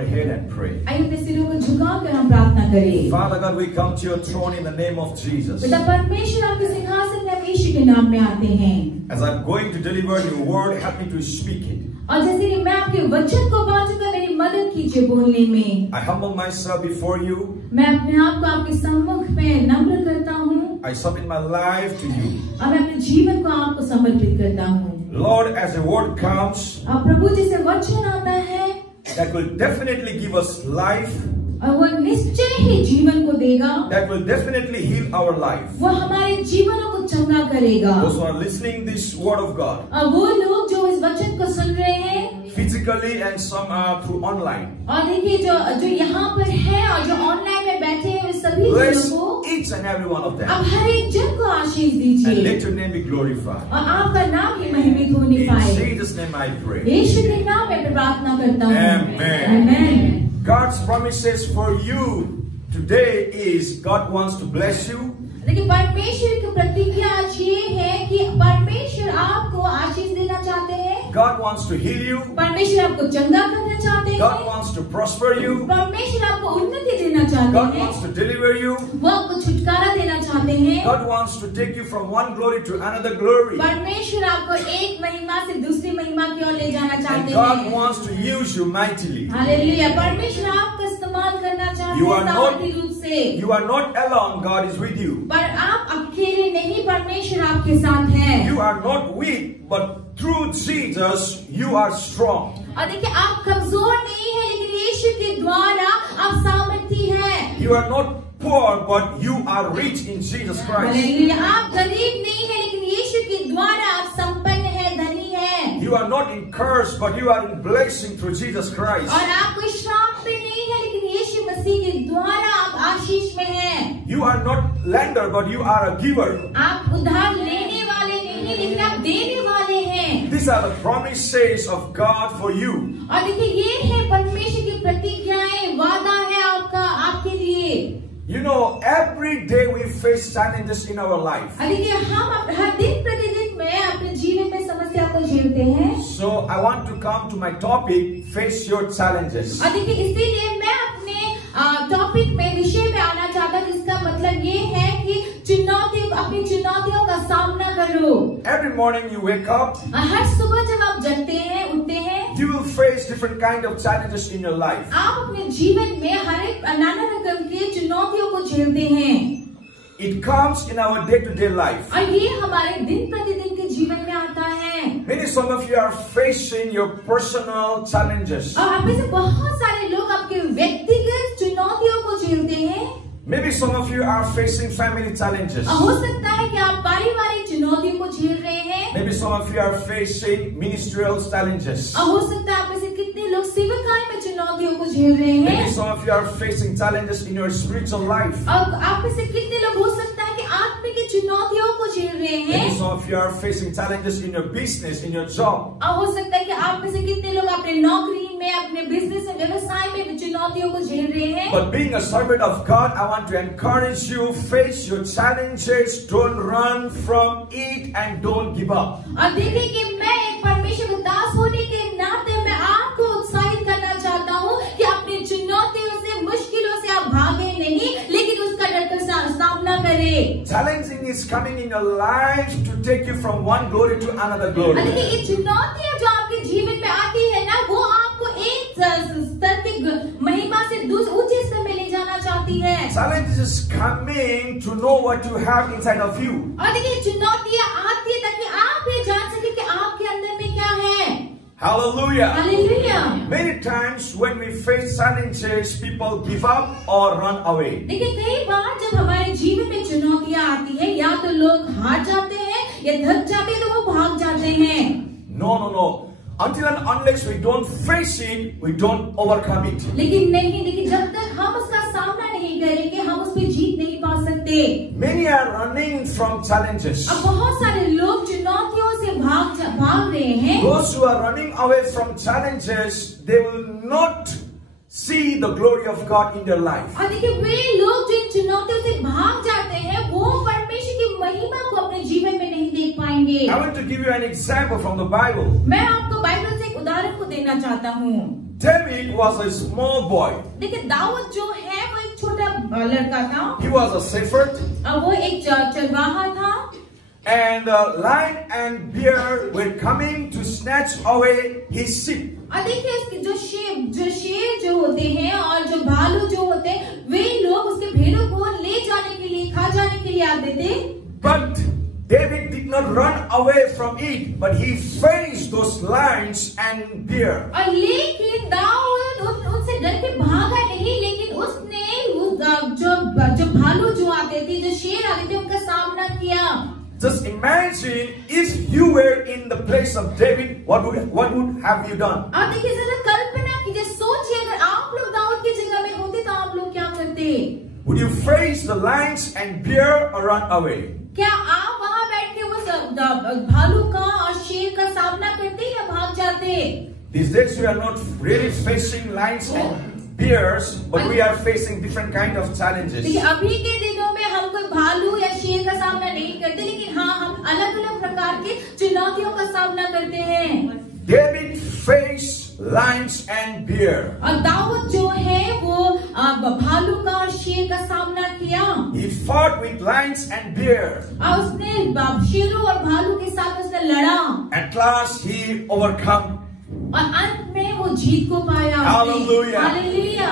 our head and pray. आइए अपने सिरों को झुकाकर हम प्रार्थना करें। Father God, we come to your throne in the name of Jesus. पिता परमेश्वर, आपके सिंहासन में हम यीशु के नाम में आते हैं। As I'm going to deliver your word, help me to speak it. और जैसे कि मैं आपके वचन को बांटूंगा, मेरी मदद कीजिए बोलने में। I humble myself before you. मैं अपने आप को आपके सम्मुख में नम्र करता हूँ। I submit my life to you. और मैं अपने जीवन को आपको समर्पित करता हूँ। Lord, as the word comes, और प्रभु जैसे वचन आता है, that will definitely give us life. और वो निश्चय ही जीवन को देगा। That will definitely heal our life. वो हमारे जीवनों को चंगा करेगा। Those who are listening this word of God, और वो लोग जो इस वचन को सुन रहे हैं, physically and some are through online. और देखिए जो यहाँ पर है और जो ऑनलाइन में बैठे हैं, वे सभी Bless जनों को each and every one of them. अब हर एक जन को आशीष And दीजिए let your name be glorified. और आपका नाम ही महिमित होने In पाए। Jesus' name I pray. यीशु के नाम में प्रार्थना करता हूँ। Amen. Amen. God's promises for you today is God wants to bless you. देखिए परमेश्वर की प्रतिज्ञा आज ये है कि परमेश्वर आपको आशीष देना चाहते हैं। God wants to heal you. परमेश्वर आपको चंगा करना चाहते God हैं। wants to prosper you. परमेश्वर आपको उन्नति देना चाहते God हैं। wants to deliver you. वो आपको छुटकारा देना चाहते हैं। God wants to take you from one glory to another glory. परमेश्वर आपको एक महिमा से दूसरी महिमा की ओर ले जाना And चाहते God हैं। wants to use you mightily. Hallelujah. परमेश्वर आपका इस्तेमाल करना चाहते You हैं are not- सामर्थी रूप से। You are not alone. God is with you. पर आप अकेले नहीं, परमेश्वर आपके साथ है। You are not weak, but through Jesus you are strong. और देखिए आप कमजोर नहीं है, लेकिन यीशु के द्वारा आप सामर्थी हैं। You are not poor, but you are rich in Jesus Christ. Hallelujah. आप गरीब नहीं है, लेकिन यीशु के द्वारा आप संपन्न है, धनी है। You are not in curse, but you are in blessing through Jesus Christ. और आप कोई श्राप पे नहीं है, लेकिन यीशु मसीह के द्वारा आप आशीष में हैं। You are not lender, but you are a giver. आप उधार लेने वाले नहीं है, लेकिन आप देने वाले हैं। These are the promises of God for you. और देखिए ये है परमेश्वर की प्रतिज्ञाएं, वादा है आपका आपके लिए। You know, every day we face challenges in our life. और देखिए हम हर दिन प्रतिदिन में अपने जीवन में समस्या को झेलते हैं। So I want to come to my topic, face your challenges. और देखिए इसीलिए मैं अपने टॉपिक में, विषय में आना चाहता हूँ, जिसका मतलब ये है कि अपनी चुनौतियों का सामना करो। Every morning you wake up, हर सुबह जब आप जगते हैं, उठते हैं, you will face different kind of challenges in your life. आप अपने जीवन में हर एक नाना रकम की चुनौतियों को झेलते हैं। It comes in our day-to-day life. और ये हमारे दिन प्रतिदिन के जीवन में आता है। Maybe some of you are facing your personal challenges. और आप में से बहुत सारे लोग आपके व्यक्तिगत चुनौतियों को झेलते हैं। Maybe some of you are facing family challenges. हो सकता है कि आप पारिवारिक चुनौतियों को झेल रहे हैं। Maybe some of you are facing ministerial challenges. हो सकता है आप में से कितने लोग सेवकाई में चुनौतियों को झेल रहे हैं। Maybe some of you are facing challenges in your spiritual life. और आप में से कितने लोग हो सकता है कि आत्मिक चुनौतियों को झेल रहे हैं। Maybe some of you are facing challenges in your business, in your job. और हो सकता है कि आप में से कितने लोग अपने नौकरी में, अपने बिजनेस में, व्यवसाय में चुनौतियों को झेल रहे हैं। But being a servant of God, I want to encourage you, face your challenges, don't run from it and don't give up. और देखिए कि मैं एक परमेश्वर का दास होने के नाते मैं आपको उत्साहित करना चाहता हूँ कि अपनी चुनौतियों से, मुश्किलों से आप भागे नहीं, लेकिन उसका डटकर सामना करें। Challenging is coming in your life to take you from one glory to another glory. देखिए ये चुनौतियाँ जो आपके जीवन में आती है ना, वो आपको एक स्तर की महिमा से ऊंचे स्तर में ले जाना चाहती है। Challenges is coming to know what you have inside of you. और देखिए चुनौतियाँ आती है ताकि आप ये जान सके कि आपके अंदर में क्या है। Hallelujah. Hallelujah. Many times when we face challenges, people give up or run away. देखिए कई बार जब हमारे जीवन में चुनौतियाँ आती है, या तो लोग हार जाते हैं या थक जाते हैं, तो वो भाग जाते हैं। No. Until and unless we don't face it, we don't overcome it. लेकिन जब तक हम उसका सामना नहीं करेंगे, हम उस पर जीत नहीं पा सकते। Many are running from challenges. अब बहुत सारे लोग चुनौतियों से भाग रहे हैं। Those who are running away from challenges, they will not see the glory of God in their life. और देखिए वे लोग जो इन चुनौतियों से भाग जाते हैं, वो परमेश्वर की महिमा को अपने जीवन में नहीं देख पाएंगे। I want to give you an example from the Bible. मैं आपको बाइबल से एक उदाहरण को देना चाहता हूँ। David was a small boy. देखिए दाऊद जो है वो एक छोटा लड़का था, He was a shepherd. वो एक चरवाहा था, And lion and bear were coming to snatch away his sheep. और देखिए इसके जो शेर जो होते हैं और जो भालू जो होते हैं, वे लोग उसके भेड़ों को ले जाने के लिए, खा जाने के लिए आते थे। But David did not run away from it, but he faced those lions and bear. और लेकिन दाऊद उनसे डर के भागा नहीं, लेकिन उसने जो भालू जो आते थे, जो शेर आते थे, उनका सामना किया। Just imagine if you were in the place of David, what would have you done? आप देखिए जरा कल्पना कीजिए, सोचिए अगर आप लोग दाऊद की जगह में होते तो आप लोग क्या करते? Would you face the lions and bear or run away? क्या आप वहाँ बैठ के उस भालू का और शेर का सामना करते या भाग जाते? These days we are not really facing lions and bears, but we are facing different kind of challenges. देखिए अभी के दिनों में हम कोई भालू या शेर का सामना नहीं करते, लेकिन हाँ हम अलग अलग प्रकार के चुनौतियों का सामना करते हैं। David faced lions and bear. और दाऊद जो है वो भालू का और शेर का सामना किया। He fought with lions and bear. और उसने शेरों और भालू के साथ उसने लड़ा। At last he overcome. और अंत में वो जीत को पाया। Hallelujah. Hallelujah.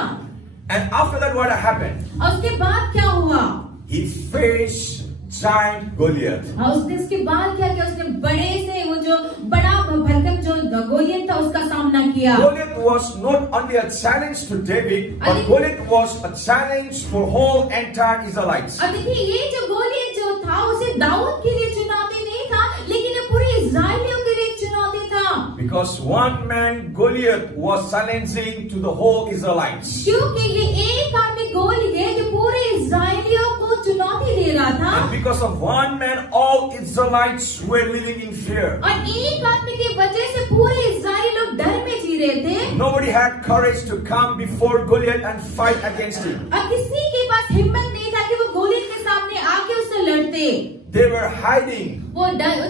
And after that what happened? और उसके बाद क्या हुआ? He faced giant Goliath. और उसने इसके बाद क्या किया? उसने बड़े से वो जो बड़ा भरकम जो गोलियत था उसका सामना किया। Goliath was not only a challenge to David, but Goliath was a challenge for whole entire Israelites. और देखिए ये जो गोलियत जो था उसे दाऊद के लिए चुनौती नहीं था, लेकिन ये पूरे इस्राएलियों के लिए चुनौती था। Because one man Goliath was challenging to the whole Israelites. क्योंकि ये एक आदमी गोलियत जो पूरे इस्राएलियों को चुनौती दे रहा था। And because of one man, all Israelites were living in fear. और एक आदमी की वजह से पूरे इस्राएली लोग डर में जी रहे थे। Nobody had courage to come before Goliath and fight against him. और किसी के पास हिम्मत नहीं था कि वो गोलियत के सामने आके उससे लड़ते। They were hiding. वो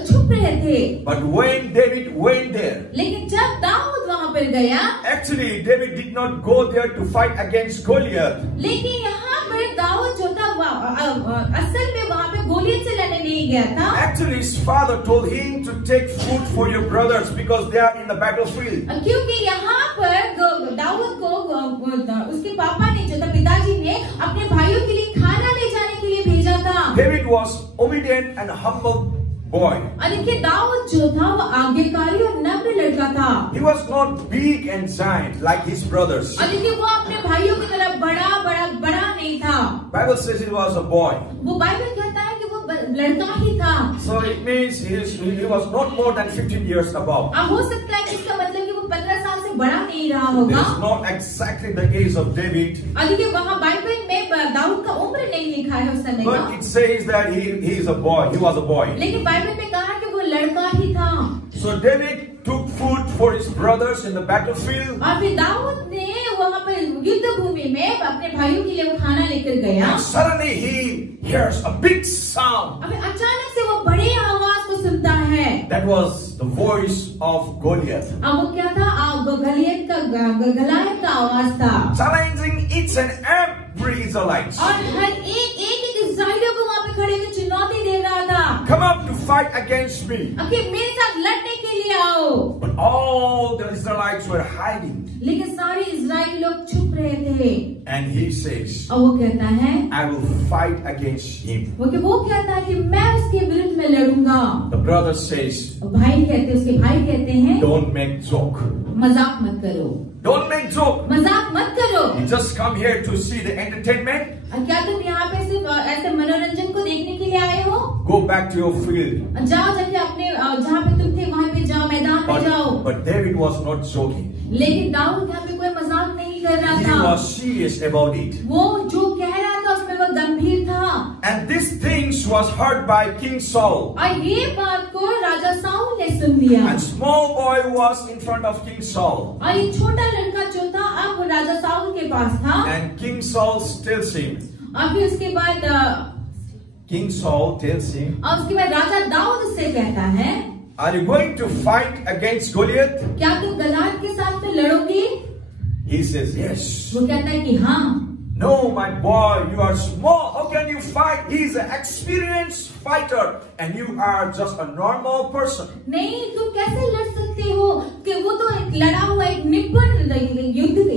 छुप रहे थे। But when David went there, लेकिन जब दाऊद वहाँ पर गया, actually David did not go there to fight against Goliath. लेकिन यहाँ पर दाऊद जो था असल में वहाँ पे गोलियत से लड़ने नहीं गया था। Actually his father told him to take food for your brothers because they are in the battlefield. क्योंकि यहाँ पर दाऊद को उसके पापा ने जो था पिताजी ने अपने भाइयों के लिए खाना ले जाने के लिए भेजा था। David was obedient and humble boy. और देखिए दाऊद जो था वो आज्ञाकारी और नम्र लड़का था। He was not big and giant like his brothers. और देखिए वो अपने भाइयों की तरह बड़ा नहीं था। Bible says he was a boy. वो बाइबल कहता है कि वो लड़का ही था। So it means he was not more than 15 years above. अब हो सकता है कि इसका मतलब कि वो 15 साल से बड़ा नहीं रहा It होगा। is not exactly the age of David. और देखिए वहाँ बाइबल में दाऊद का उम्र नहीं लिखा है उस समय का। But it says that he is a boy. He was a boy. लेकिन बाइबल में कहा कि वो लड़का ही था। So David took food for his brothers in the battlefield. और फिर दाऊद ने वहाँ पर युद्ध भूमि में अपने भाइयों के लिए वो खाना लेकर गया। And suddenly he hears a big sound. अब अचानक से वो बड़े आवाज को सुनता है। That was the voice of Goliath. अब वो क्या था? गलायत का आवाज था। Challenging each and every Israelite. और हर एक इस्राएलियों को वहाँ पे खड़े के चुनौती दे रहा था। Come up to fight against me. कि मेरे साथ लड़ने के लिए आओ। But all the Israelites were hiding. लेकिन सारे इस्राएली लोग छुप रहे थे। And he says, और वो कहता है, I will fight against him. वो कहता है कि मैं उसके विरुद्ध में लड़ूंगा। The brother says, उसके भाई कहते हैं, don't make joke. मजाक मत करो। Don't make joke. मजाक मत करो। You just come here to see the entertainment. क्या तुम यहाँ पे सिर्फ ऐसे मनोरंजन को देखने के लिए आए हो? Go back to your field. जाओ जाके अपने जहाँ पे तुम थे वहाँ पे जाओ, मैदान में जाओ। But David was not joking. लेकिन दाऊद यहाँ पे कोई मजाक नहीं कर रहा He था। was serious about it. वो जो कह रहा था उसमें वो गंभीर था। And this things was heard by King Saul. और ये बात को राजा साउल ने सुन लिया। And small boy was in front of King Saul. और ये छोटा लड़का जो था अब राजा साउल के पास था। And King Saul tells him. और फिर उसके बाद King Saul tells him. और उसके बाद राजा दाऊद से कहता है, Are you going to fight against Goliath? क्या तुम गलात के साथ में लड़ोगे? He says, yes. वो कहता है कि हाँ. No, my boy, you are small. How can you fight? He is an experienced fighter and you are just a normal person. नहीं, तुम कैसे लड़ सकते हो कि वो तो एक लड़ा हुआ एक निपुण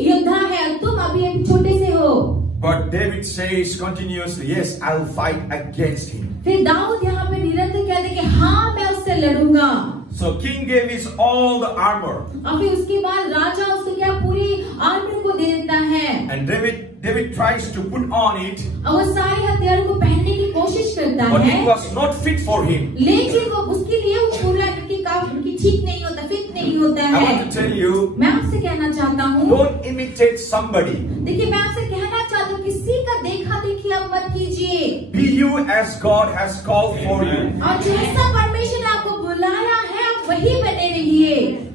योद्धा है, तुम अभी एक छोटे से हो. But David says continuously, yes, I'll fight against him. फिर दाऊद यहाँ पे निरंतर कहते हैं कि हाँ मैं उससे लड़ूंगा. So king gave his all the armor. और फिर उसके बाद राजा उसको क्या पूरी आर्मर को दे देता है. And David tries to put on it. और वो सारे हथियारों को पहनने की कोशिश करता But है. it was not fit for him. लेकिन वो उसके लिए वो पूरा उनकी ठीक नहीं होता, फिट नहीं होता है. I want to tell you. मैं आपसे कहना चाहता हूँ. Don't imitate somebody. देखिए मैं आपसे कहना चाहता हूँ किसी का देखा देखी आप मत कीजिए. Be you as God has called for you. और जैसा परमेश्वर ने आपको बुलाया है आप वही बने रहिए.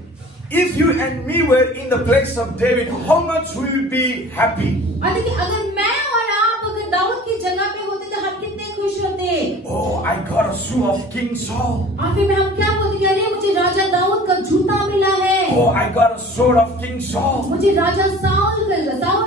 If you and me were in the place of David, how much we will be happy? और देखिए अगर मैं और आप अगर दाऊद की जगह पे होते तो हम कितने खुश होते. Oh, I got a shoe of King Saul. और फिर हम क्या बोलते कि अरे मुझे राजा दाऊद का जूता मिला है. Oh, I got a sword of King Saul. मुझे राजा साउल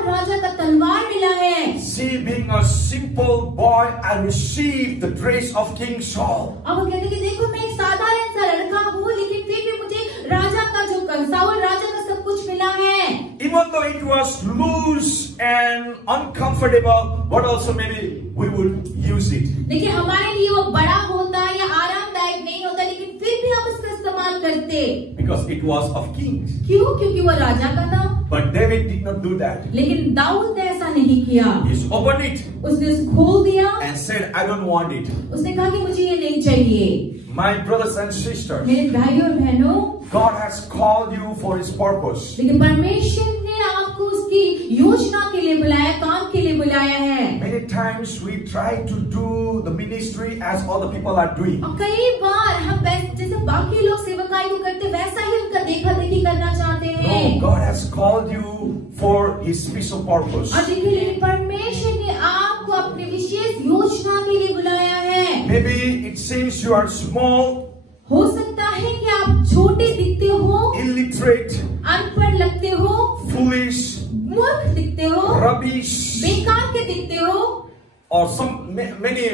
राजा का तलवार मिला है. See, being a simple boy, I received the grace of King Saul. अब वो कहते कि देखो मैं एक साधारण सा लड़का हूँ लेकिन फिर भी मुझे राजा का जो साउल राजा का सब कुछ मिला है. Even though it was loose and uncomfortable, but also maybe we would use it. देखिए हमारे लिए वो बड़ा होता या आरामदायक नहीं होता लेकिन फिर भी हम उसका इस्तेमाल करते. Because it was of kings. क्यों? क्योंकि वो राजा का था. But David did not do that. लेकिन दाऊद ने ऐसा नहीं किया. He opened it. उसने उसे खोल दिया. And said, I don't want it. उसने कहा कि मुझे ये नहीं चाहिए. My brothers and sisters, मेरे भाइयों और बहनों, God has called you for His purpose. लेकिन परमेश्वर ने आपको उसकी योजना के लिए बुलाया, काम के लिए बुलाया है. Many times we try to do the ministry as other people are doing. और कई बार हम जैसे बाकी लोग सेवकाई को करते वैसा ही उनका देखा देखी करना चाहते हैं. No, God has called you for His special purpose. और देखिए परमेश्वर ने आपको अपने विशेष योजना के लिए बुलाया है. Maybe it seems you are small. हो सकता है कि आप छोटे दिखते हो, illiterate, अनपढ़ लगते हो, foolish, मूर्ख दिखते हो, rubbish, बेकार के दिखते हो, or many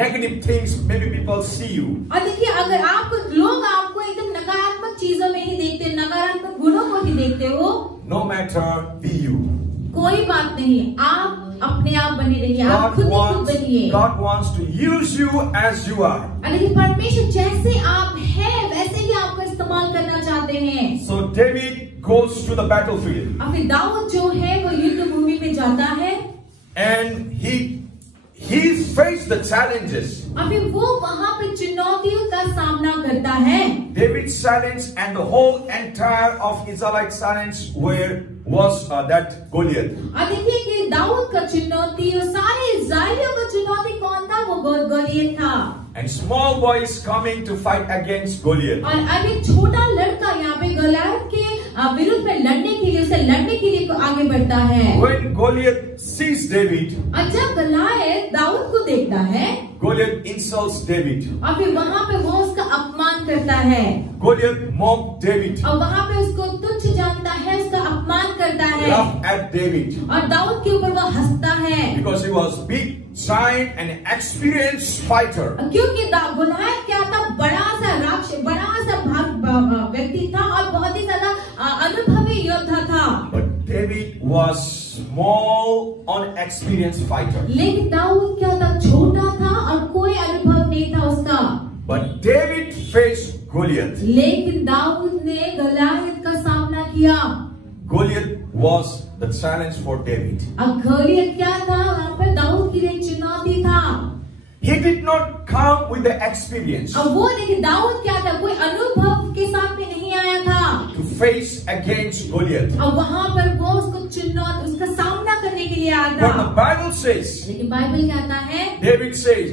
negative things. Maybe people see you. और देखिए अगर लोग आपको एकदम नकारात्मक चीजों में ही देखते, नकारात्मक गुणों को ही देखते हो. No matter, be you. कोई बात नहीं, आप अपने आप बने रहिए, आप खुद ही खुद बनिए. God wants to use you as you are. लेकिन परमेश्वर जैसे आप हैं वैसे ही आपको इस्तेमाल करना चाहते हैं. So David goes to the battlefield. अब दाऊद जो है वो युद्ध भूमि में जाता है. And he faced the challenges. अभी वो वहाँ पे चुनौतियों का सामना करता है. David's challenge and the whole entire of Israelite challenge was that Goliath. अब देखिए कि दाऊद का चुनौती और सारे इस्राएलियों का चुनौती कौन था? वो गोलियत था. And small boy is coming to fight against Goliath. और अभी छोटा लड़का यहाँ पे गoliath के विरुद्ध में लड़ने के लिए आगे बढ़ता है. When Goliath sees David, और जब गoliath दाऊद को देखता है, Goliath insults David. और फिर वहाँ पे वो उसका अपमान करता है. Goliath mocked David. और वहाँ पे उसको तुच्छ जानता है, उसका अपमान करता है. Laughed at David. और दाऊद के ऊपर वो हंसता है. Because he was big, giant, and experienced fighter. क्योंकि गoliath क्या था? बड़ा सा व्यक्ति था और बहुत ही ज्यादा अनुभवी योद्धा था. But David was small, unexperienced fighter. लेकिन दाऊद क्या था? छोटा था और कोई अनुभव नहीं था उसका. But David faced Goliath. लेकिन दाऊद ने गoliath का सामना किया. Goliath was the challenge for David. अब गoliath क्या था? वहाँ पर दाऊद के लिए चुनौती था. He did not come with the experience. अब वो देखिए दाऊद क्या था? कोई अनुभव के साथ में नहीं आया था. To face against Goliath. अब वहाँ पर वो उसका सामना करने के लिए आया था. But the Bible says. लेकिन बाइबल कहता है. David says.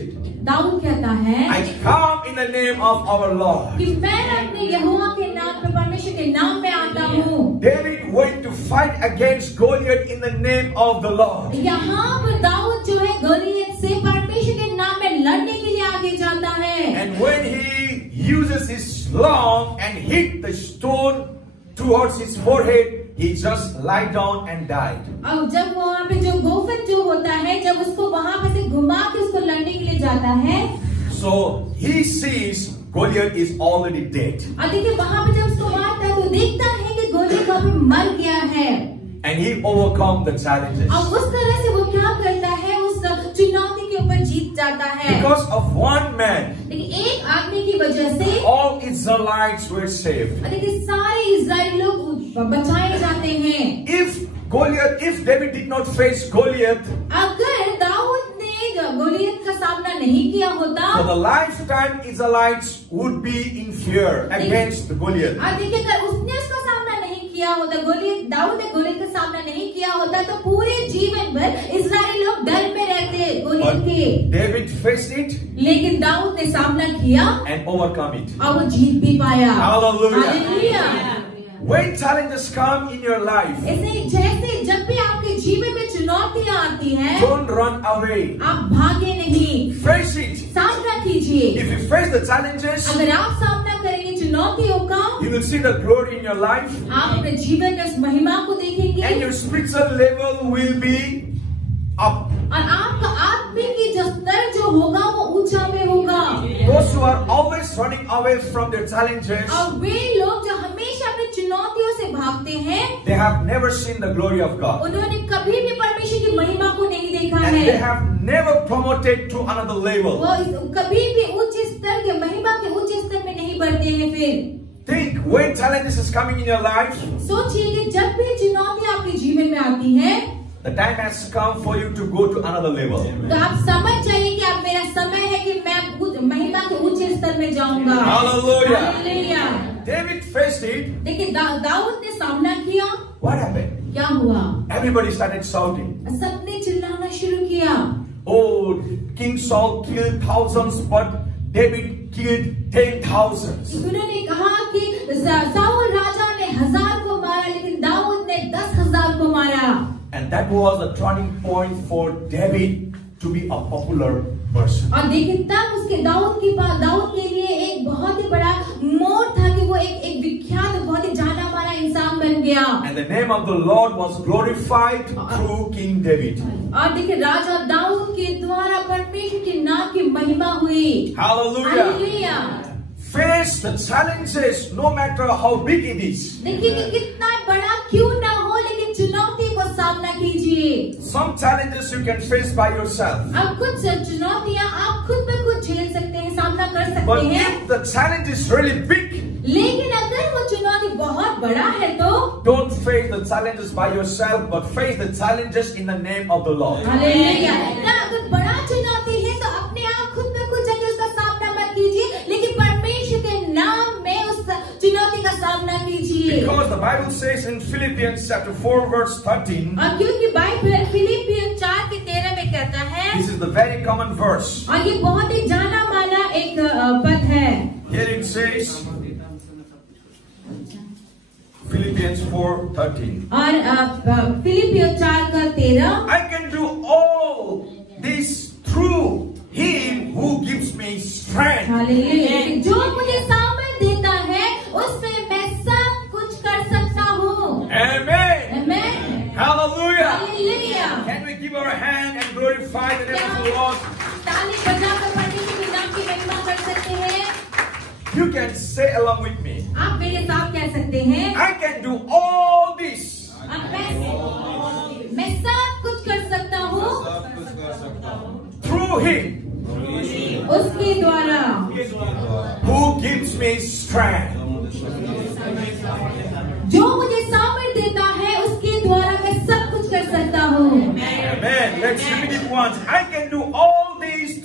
दाऊद कहता है. I come in the name of our Lord. कि मैं अपने यहोवा के नाम पे, परमेश्वर के नाम में आता हूँ. David went to fight against Goliath in the name of the Lord. यहाँ पर दाऊद जो है गoliath से परमेश्वर के नाम में लड़ने के लिए आगे जाता है. And when he uses his sling and hit the stone towards his forehead, he just lied down and died. अब जब वहाँ पे जो गोफन जो होता है, जब उसको वहाँ पे से घुमा के उसको लड़ने के लिए जाता है, So he sees Goliath is already dead. और देखिए वहाँ पे जब उसको मारता है तो देखता है कि गोलियत वहाँ पे मर गया है, And he overcome the challenges. अब उस तरह से वो क्या करता है, उस चुनौती के ऊपर जीत जाता है। Because of one man, लेकिन एक आदमी की वजह से all Israelites were saved. देखिए सारे इजराइल लोग बचाए जाते हैं। If David did not face Goliath, अगर दाऊद ने गोलियत का सामना नहीं किया होता, for the lifetime Israelites would be in fear against Goliath. देखिए अगर उसने उसका सामना नहीं किया होता, दाऊद ने गोलियत का सामना नहीं किया होता, तो पूरे जीवन भर इजराइली लोग डर में रहते गोलियत के। David faced it, लेकिन दाऊद ने सामना किया and overcome it. और वो जीत भी पाया। Hallelujah. Hallelujah. When challenges come in your life, जैसे जब भी आपके जीवन में चुनौतियाँ आती हैं, don't run away. आप भागे नहीं, Face it. सामना कीजिए। If you face the challenges, अगर आप सामना करेंगे चुनौतियों का, you will see the glory in your life, आप अपने जीवन में उस महिमा को देखेंगे, and your spiritual level will be up. और आपका आत्मिक जो स्तर जो होगा वो ऊंचा में होगा। Those who are always running away from their challenges, और वे लोग जो हमेशा अपनी चुनौतियों से भागते हैं, they have never seen the glory of God, उन्होंने कभी भी परमेश्वर की महिमा को नहीं देखा and है। they have never promoted to another level. वो कभी भी उच्च स्तर के महिमा के उच्च स्तर में नहीं बढ़ते हैं। फिर Think when challenges is coming in your life, सोचिए कि जब भी चुनौतियाँ आपके जीवन में आती हैं, the time has come for you to go to another level. तो आप समझ जाइए कि अब मेरा समय है कि मैं महिमा के उच्च स्तर में जाऊंगा। Hallelujah. Hallelujah. David faced it. देखिए दाऊद ने सामना किया। What happened? क्या हुआ? Everybody started shouting. सबने चिल्लाना शुरू किया। Oh, King Saul killed thousands, but David killed 10,000s. उन्होंने कहा कि साउल राजा ने 1000 को मारा, लेकिन दाऊद ने 10,000 को मारा। And that was a turning point for David to be a popular person. और देखिए तब उसके दाऊद के लिए एक बहुत ही बड़ा मोड़ था कि वो एक विख्यात, बहुत ही जाना माना इंसान बन गया। And the name of the Lord was glorified through King David. और देखिए राजा दाऊद के द्वारा परमेश्वर के नाम की महिमा हुई। Hallelujah. Hallelujah. Face the challenges no matter how big it is. देखिए कि कितना बड़ा क्यों ना हो, लेकिन चुनौती को सामना कीजिए। Some challenges you can face by yourself. अब कुछ चुनौतियाँ आप खुद ब खुद झेल सकते हैं, सामना कर But सकते हैं। if the challenge is really big, लेकिन अगर वो चुनौती बहुत बड़ा है तो don't face the challenges by yourself, but face the challenges in the name of the Lord. Hallelujah. अगर बड़ा चुनौती है तो अपने आप खुद ब खुद जाके उसका सामना मत कीजिए, लेकिन परमेश्वर के नाम में उस चुनौती का सामना कीजिए। Because the Bible says in Philippians chapter 4 verse 13, और क्योंकि बाइबल फिलिपियन 4:13 में कहता है, this is the very common verse. और ये बहुत ही जाना माना एक पद है। Here it says, Philippians 4:13. और Philippian 4:13, I can do all this through Him who gives me strength. Hallelujah. जो मुझे सामर्थ देता है उसमें मैं सब कुछ कर सकता हूँ। Amen. आमीन। Hallelujah. Hallelujah. Can we give our hand and glorify the name of the Lord? ताली बजाकर परमेश्वर के नाम की महिमा कर सकते हैं। You can say along with me. आप मेरे साथ कह सकते हैं, I can do all this मैं सब कुछ कर सकता हूँ through Him उसके द्वारा who gives me strength. जो मुझे सामर्थ देता है, उसके द्वारा मैं सब कुछ कर सकता हूँ। Amen. Let's repeat it once. I can do all this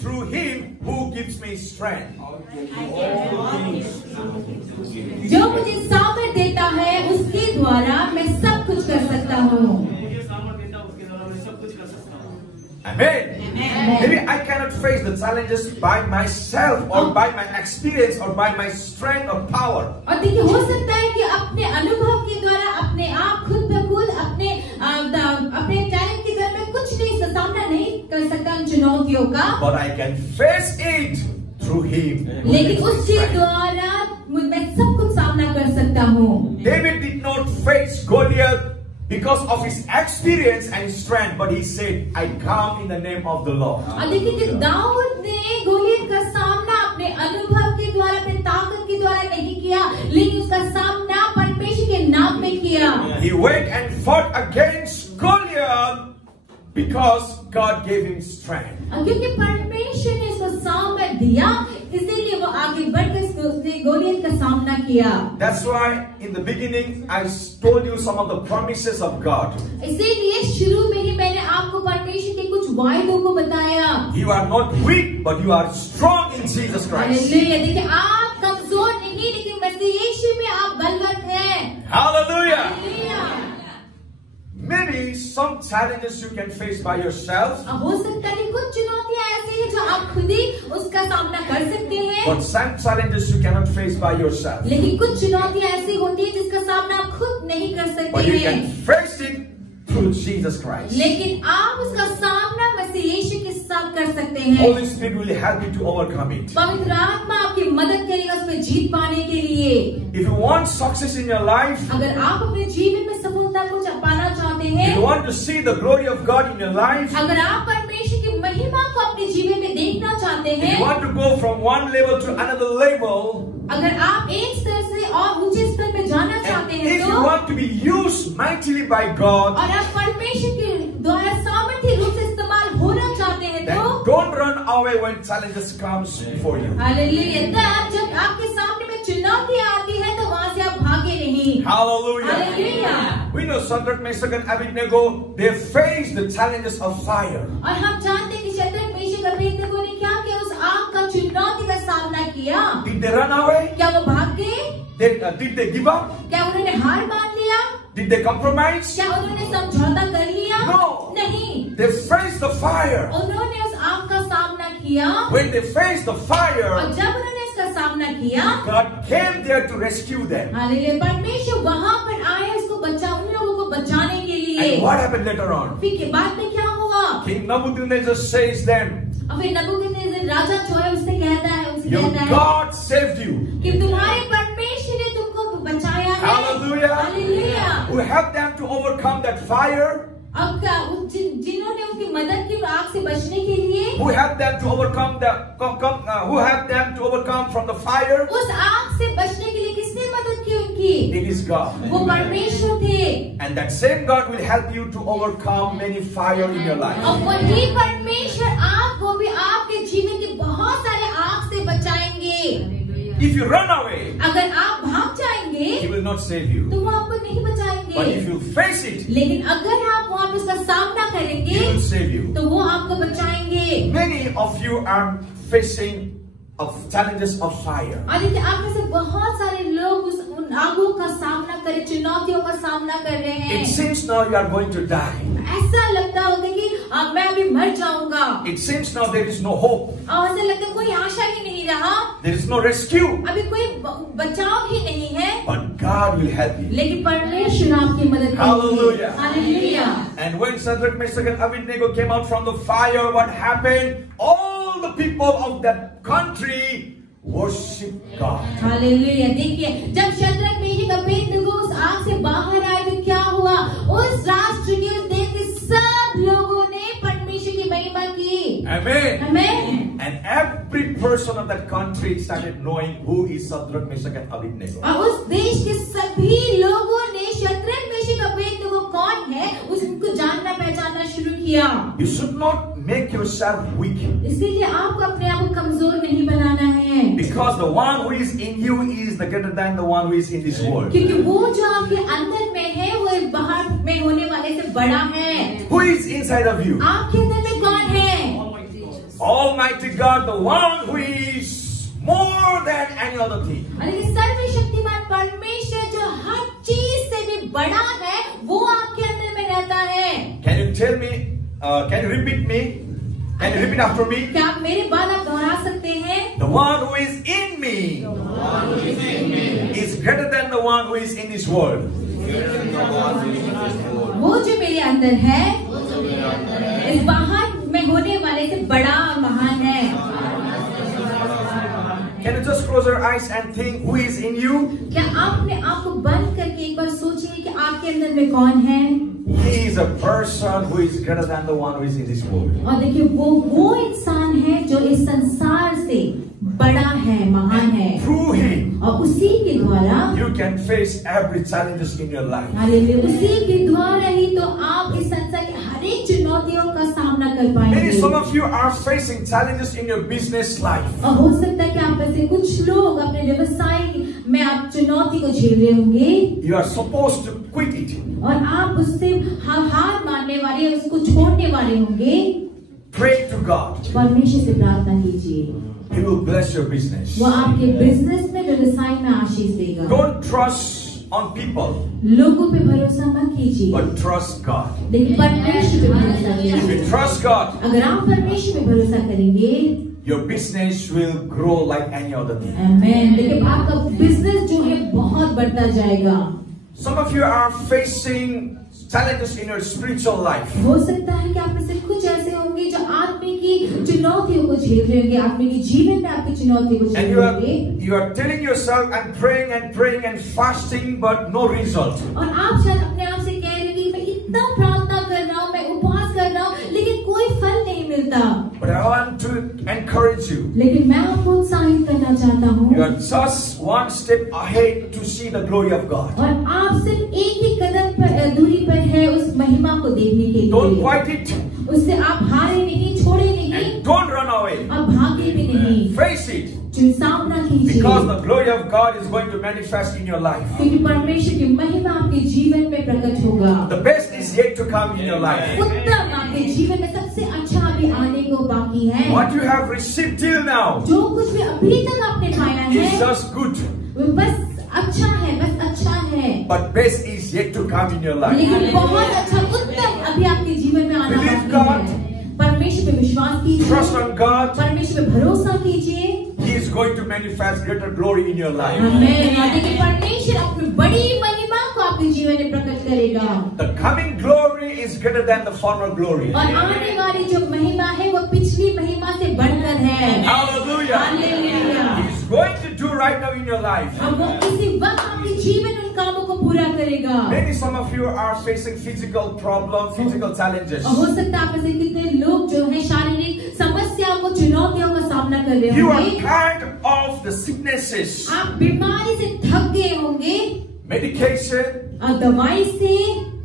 through Him who gives me strength. जो मुझे सामर्थ देता है उसके द्वारा मैं सब कुछ कर सकता हूँ। Amen. Maybe I cannot face the challenges by myself or by my experience or by my strength or power. और देखिए हो सकता है कि अपने अनुभव के द्वारा अपने आप खुद ब खुद अपने टैलेंट के द्वारा मैं कुछ नहीं सामना नहीं कर सकता उन चुनौतियों का, But I can face it through Him. लेकिन उसके द्वारा मैं सब कुछ सामना कर सकता हूँ। David did not face Goliath because of his experience and strength, but he said, I come in the name of the Lord. देखिए कि दाऊद ने गोलियत का सामना अपने अनुभव के द्वारा, अपने ताकत के द्वारा नहीं किया, लेकिन उसका सामना परमेश्वर के नाम में किया. He went and fought against Goliath because God gave him strength. क्योंकि परमेश्वर ने उसको सामना दिया, इसीलिए वो आगे बढ़कर उसने गोलियत का सामना किया. That's why in the beginning I told you some of the promises of God. इसीलिए शुरू में ही मैंने आपको परमेश्वर के कुछ वायदों को बताया. You are not weak, but you are strong in Jesus Christ. Hallelujah. देखिए आप कमजोर नहीं, लेकिन मसीह यीशु में आप बलवंत हैं. Hallelujah. Hallelujah. Maybe some challenges you can face by yourself. हो सकता है कुछ चुनौतियां ऐसी हैं जो आप खुद ही उसका सामना कर सकते हैं. But some challenges you cannot face by yourself. लेकिन कुछ चुनौतियां ऐसी होती हैं जिसका सामना आप खुद नहीं कर सकते But you हैं. can face it through Jesus Christ. लेकिन आप उसका सामना मसीह यीशु के साथ कर सकते हैं. Holy Spirit will help you to overcome it. पवित्र आत्मा आपकी मदद करेगा उसमें जीत पाने के लिए. If you want success in your life, अगर आप अपने जीवन में सफलता को पाना चाहते if हैं, you want to see the glory of God in your life, अगर आप परमेश्वर की महिमा को अपने जीवन में देखना चाहते if you हैं, want to go from one level to another level, अगर आप एक स्तर से और ऊंचे स्तर पे जाना चाहते and हैं if you तो, want to be used mightily by God, और आप परमेश्वर के द्वारा सामर्थ्य रूप से इस्तेमाल होना चाहते हैं then तो, don't run away when challenges comes for you. Hallelujah. तब जब आपके सामने में चुनौती आती है तो वहां से आप भागे नहीं. Hallelujah. Hallelujah. We know Shadrach, Meshach, and Abednego, they faced the challenges of fire. और हम जानते हैं कि शद्रक, मेशक, अबेदनगो ने क्या किया, उस आग का चुनौती का सामना किया. Did they run away? क्या वो भाग गए? Did they give up? क्या उन्होंने हार मान लिया? Did they compromise? क्या उन्होंने समझौता कर लिया? No. नहीं. They faced the fire. उन्होंने उस आग का सामना किया. When they faced the fire, और जब उन्होंने इसका सामना किया, God came there to rescue them. Hallelujah, परमेश्वर वहां पर आए उसको उन लोगों को बचाने के लिए. And what happened later on? फिर के बाद में क्या हुआ? King Nebuchadnezzar says them, और फिर नबूकदनेस्सर राजा जो है उससे कहता your है God saved you. कि तुम्हारे परमेश्वर ने तुमको बचाया है. Hallelujah. Hallelujah. Who helped them to overcome that fire? अब क्या जिन्होंने उसकी मदद की आग से बचने के लिए, Who helped them to overcome who helped them to overcome from the fire? उस आग से बचने के लिए किसने मदद की उनकी? It is God. वो परमेश्वर थे. And that same God will help you to overcome many fire in your life. और वही परमेश्वर आपको भी आपके जीवन के बहुत सारे आग से बचाएंगे. If you run away, अगर आप भाग जाएंगे He will not save you. तो वो आपको नहीं But बचाएंगे. if you face it, लेकिन अगर आप वहाँ पे उसका सामना He करेंगे will save you. तो वो आपको बचाएंगे. Many of you are facing of challenges of fire. और देखिए आप में से बहुत सारे लोग उन आगों का सामना करें, चुनौतियों का सामना कर रहे हैं. It seems now you are going to die. ऐसा लगता होगा कि मैं अभी मर जाऊंगा. It seems now there is no hope. और ऐसा लगता है कोई आशा ही नहीं रहा, There is no rescue. अभी कोई बचाव ही नहीं है. But God will help you. लेकिन परमेश्वर आपकी मदद करेंगे. Hallelujah. Hallelujah. And when Shadrach, Meshach, and Abednego came out from the fire, what happened? All the people of that country worship God. Hallelujah. देखिए जब शद्रक, मेशक, अबेदनगो उस आग से बाहर आए तो क्या हुआ? उस राष्ट्र के, उस देश के सब लोगों ने परमेश्वर की महिमा की. Amen. Amen. And every person of that country started knowing who is Shadrach, Meshach, and Abednego. और उस देश के सभी लोगों ने शद्रक, मेशक, अबेदनगो कौन है उसको जानना पहचानना शुरू किया. You should not make yourself weak. इसीलिए आपको अपने आप को कमजोर नहीं बनाना है. Because the one who is in you is the greater than the one who is in this world. क्योंकि वो जो आपके अंदर में है वो बाहर में होने वाले से बड़ा है. Who is inside of you? आपके अंदर में कौन है? Almighty God, the one who is more than any other thing. और ये सर्वशक्तिमान परमेश्वर जो हर चीज से भी बड़ा है वो आपके अंदर में रहता है. Can you tell me? Can you repeat me? Can you repeat after me? क्या आप मेरे बाद आप दोहरा सकते हैं? The one who is in me is greater than the one who is in this world. वो जो मेरे अंदर है इस बाहर में होने वाले से बड़ा और महान है. Can you just close your eyes and think who is in you? क्या आपने आँख को बंद करके एक बार सोचिए कि आपके अंदर में कौन है? He is a person who is greater than the one who is in this world. और देखिए वो इंसान है जो इस संसार से बड़ा है, महान है। Through him, और उसी के द्वारा you can face every challenges in your life. Hallelujah, उसी के द्वारा ही तो आप इस संसार की हर एक चुनौतियों का सामना कर पाएंगे। Maybe some of you are facing challenges in your business life. और हो सकता है कि आप में से कुछ लोग अपने व्यवसाय में आप चुनौती को झेल रहे होंगे। You are supposed to quit it. और आप उससे हार मानने वाले, उसको छोड़ने वाले होंगे। Pray to God. परमेश्वर से प्रार्थना कीजिए, He will bless your business. वो आपके बिजनेस में, व्यवसाय में आशीष देगा। Don't trust on people, लोगों पे भरोसा मत कीजिए, but trust God. लेकिन परमेश्वर पे भरोसा If you कीजिए। trust God, अगर आप परमेश्वर पे भरोसा करेंगे, your business will grow like any other thing. आमेन। देखिए आपका बिजनेस जो है बहुत बढ़ता जाएगा। Some of you are facing challenges in your spiritual life. हो सकता है कि आप में से कुछ ऐसे होंगे जो आत्मिक की चुनौतियों को झेल रहे होंगे, आत्मिक के जीवन में आपकी चुनौती को झेल And रहे होंगे। you are telling yourself, I'm praying and fasting, but no result. और आप शायद अपने आप से कह रहे हैं, मैं इतना प्रार्थना कर रहा हूँ, मैं उपवास कर रहा हूँ, लेकिन कोई फल नहीं मिलता। But I want to encourage you. लेकिन मैं आपको उत्साहित करना चाहता हूँ। You are just one step ahead to see the glory of God. और आप सिर्फ एक ही कदम पर दूरी पर है उस महिमा को देखने के लिए। Don't quit it. उससे आप हारे नहीं, छोड़े नहीं, And don't run away. और भागे भी नहीं। Face it. सामना कीजिए, Because the glory of God is going to manifest in your life. क्योंकि परमेश्वर की महिमा आपके जीवन में प्रकट होगा। The best is yet to come in your life. उत्तम आपके जीवन में सबसे अच्छा अभी आने को बाकी है। What you have received till now जो कुछ भी अभी तक आपने पाया है is just good. वो बस अच्छा है, बस अच्छा है। But best is yet to come in your life. लेकिन बहुत अच्छा, उत्तम अभी आपके जीवन में आना Believe बाकी God. है। परमेश्वर पे विश्वास कीजिए, Trust on God. परमेश्वर पे भरोसा कीजिए। He is going to manifest greater glory in your life. आमेन। और देखिए परमेश्वर अपनी बड़ी महिमा को आपके जीवन में प्रकट करेगा। The coming glory is greater than the former glory. और आने वाली जो महिमा है वो पिछली महिमा से बढ़कर है। Hallelujah. Hallelujah. He is going to do right now in your life. अब वो इसी वक्त आपके जीवन उन कामों को पूरा करेगा। Maybe some of you are facing physical problems, physical challenges. और हो सकता है आप में से कितने लोग जो है शारीरिक समस्याओं को, चुनौतियों का सामना कर रहे You are होंगे। tired of the sicknesses, आप बीमारी से थक गए होंगे, medication, और दवाई से,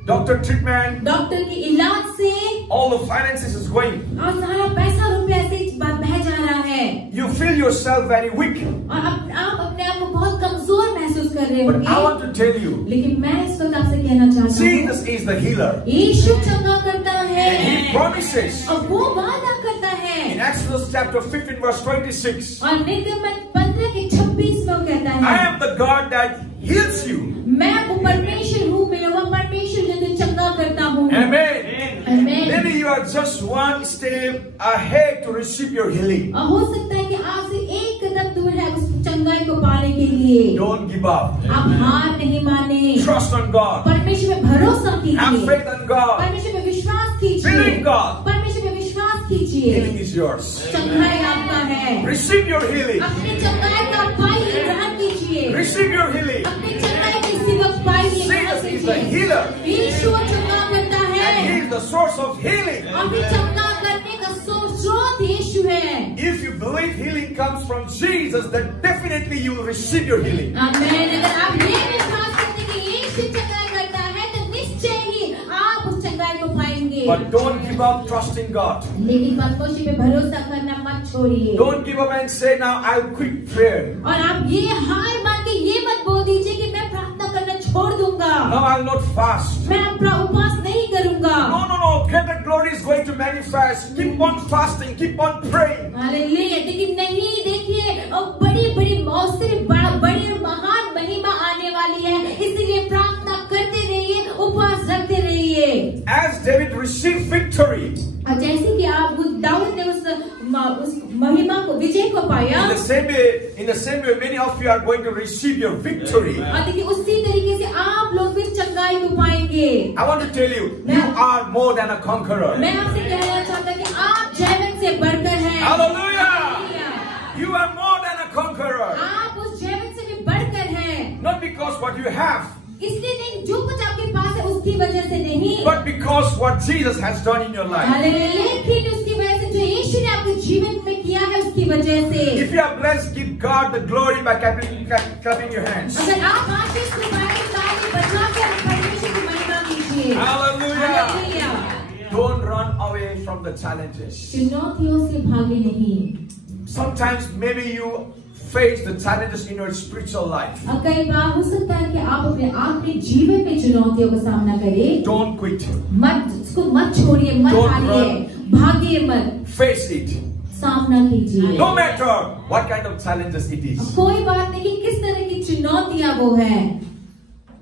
doctor treatment, डॉक्टर के इलाज से, all the finances is going. और सारा पैसा रुपया से बह जा रहा है। You feel yourself very weak. और आप अपने आप को बहुत कमजोर महसूस कर रहे But I होंगे। want to tell you, लेकिन मैं इस वक्त आपसे कहना चाहता हूँ, Jesus is the healer. यीशु चंगा करता है, And He promises और वो वादा करता है। in Exodus chapter 15 verse 26, और निर्गमन 15 के 26 में वो कहता I है, am the God that heals you. मैं वो परमेश्वर हूँ, मैं वो परमेश्वर जो तुझे चंगा करता हूँ। Amen. आमीन। Maybe you are just one step ahead to receive your healing. और हो सकता है कि आपसे एक कदम दूर है उस चंगाई को पाने के लिए। Don't give up. आप हार नहीं माने, Trust on God. परमेश्वर पे भरोसा Have कीजिए, faith on God. परमेश्वर पे विश्वास कीजिए, Believe God. परमेश्वर पे विश्वास कीजिए। Healing is yours. चंगाई आपका है। Receive your healing. अपने चंगाई का पाइए, ग्रहण कीजिए। Receive your healing. अपने चंगाई की इसी वक्त पाइए, ग्रहण Jesus is the कीजिए। healer. यीशु चंगा करता And He है, is the source of healing. और फिर चंगा करने का स्रोत यीशु है। If you believe healing comes from Jesus, then definitely you will receive your healing. आमीन। अगर आप ये विश्वास करते हैं कि यीशु चंगाई करता है, तो निश्चय ही आप उस चंगाई को पाएंगे। But don't give up trusting God. लेकिन परमेश्वर पे भरोसा करना मत छोड़िए। Don't give up and say, now I'll quit prayer. और आप ये हार मान के ये मत बोल दीजिए कि मैं प्रार्थना करना छोड़ दूंगा, No, I'll not fast. मैं अपना उपवास नहीं करूंगा। No. Greater glory is going to manifest. Keep on fasting. Keep on praying. Hallelujah. लेकिन नहीं, देखिए बड़ी मौसरी बड़ी और महान महिमा आने वाली है, इसलिए प्रार्थना करते रहिए, उपवास रखते रहिए। As David received victory, और जैसे कि आप दाऊद ने उस महिमा को, विजय को पाया, in the same way, many of you are going to receive your victory. और देखिए उसी तरीके से आप लोग भी चंगाई को पाएंगे। I want to tell you, you are more than a conqueror. मैं आपसे कहना चाहता हूँ कि आप जयवंत से बढ़कर हैं। Hallelujah! You are more than a conqueror. because what you have, इसलिए नहीं, जो कुछ आपके पास है उसकी वजह से नहीं, but because what Jesus has done in your life. लेकिन उसकी वजह से जो यीशु ने आपके जीवन में किया है उसकी वजह से। If you are blessed, give God the glory by clapping your hands. अगर आप आशीष को पाएंगे, ताली बजाकर परमेश्वर की महिमा कीजिए। Hallelujah. Don't run away from the challenges. चुनौतियों से भागे नहीं। Sometimes maybe you face the challenges in your spiritual life. अब कई बार हो सकता है कि आप अपने आत्मिक जीवन में चुनौतियों का सामना करें। Don't quit. मत इसको मत छोड़िए, मत हारिए, भागिए मत। Face it. सामना कीजिए। No matter what kind of challenges it is. कोई बात नहीं कि किस तरह की चुनौतियां वो है।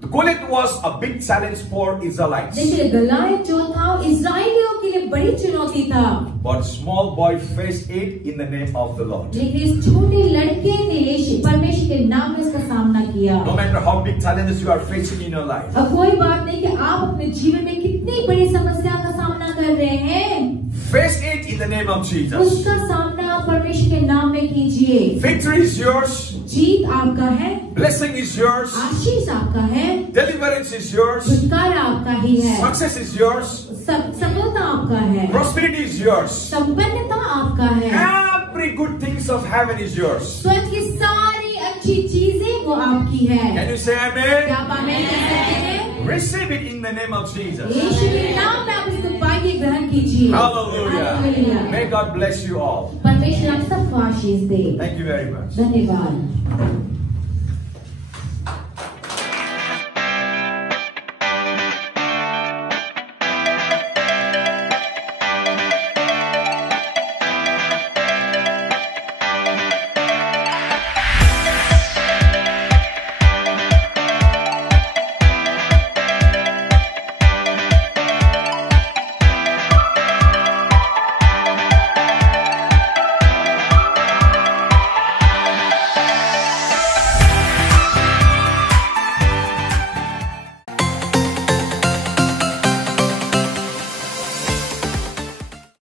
The Goliath was a big challenge for Israelites. देखिए गलायत जो था इस्राएलियों के लिए बड़ी चुनौती था। But small boy faced it in the name of the Lord. लेकिन इस छोटे लड़के ने परमेश्वर के नाम में इसका सामना किया। No matter how big challenges you are facing in your life. अब कोई बात नहीं कि आप अपने जीवन में कितनी बड़ी समस्या का सामना कर रहे हैं। Face it in the name of Jesus. उसका सामना परमेश्वर के नाम में कीजिए। Victory is yours. जीत आपका है। Blessing is yours. आशीष आपका है। Deliverance is yours. छुटकारा आपका ही है। Success is yours. सफलता आपका है। Prosperity is yours. संपन्नता आपका है। Every good things of heaven is yours. स्वर्ग की सारी अच्छी चीजें वो आपकी है। Can you say amen? क्या आप आमीन कह सकते हैं? Receive it in the name of Jesus. यीशु के नाम में आप इसको पाइए, ग्रहण कीजिए। Hallelujah. Hallelujah. May God bless you all. परमेश्वर आप सबको आशीष दे। Thank you very much. धन्यवाद।